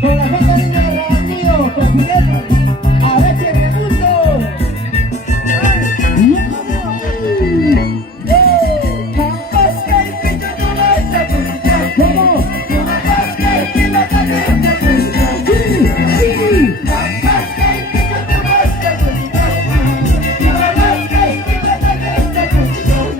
Con la gente de Rebanío, con Julieta, a ver si me gusto. Jamás que el pinche no lo está con ¿cómo? Jamás que el pinche no lo está con sí. Jamás que el pinche no lo está con jamás que el pinche no lo está con jamás.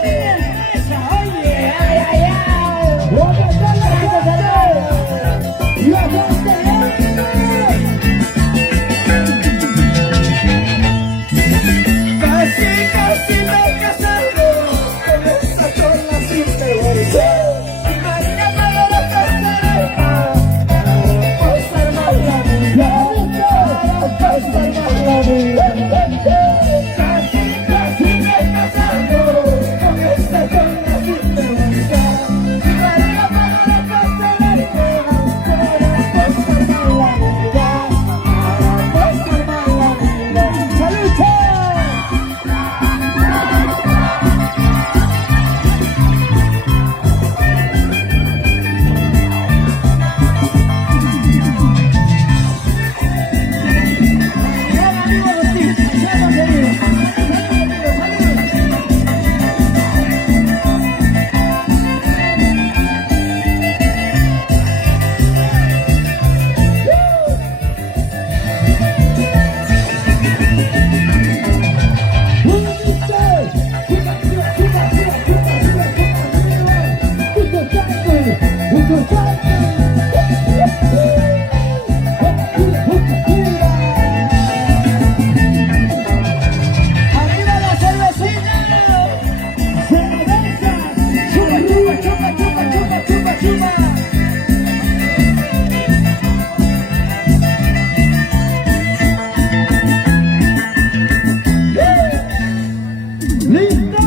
Oye, ay, ay, ay. ¿Dónde están las cosas? ¡La casi, casi me casamos con esa chola sin vergüenza. Y María para la pasarela, para pasar mal la vida, para pasar mal la vida. Casi, casi me casamos con esa chola sin vergüenza. Y María para la pasarela, para pasar mal la vida, para pasar mal la vida. ¡Salud, chao! ¡Arriba la cervecita! ¡Cerveza! ¡Chupa, chupa, chupa, chupa, chupa, chupa! ¡Listo!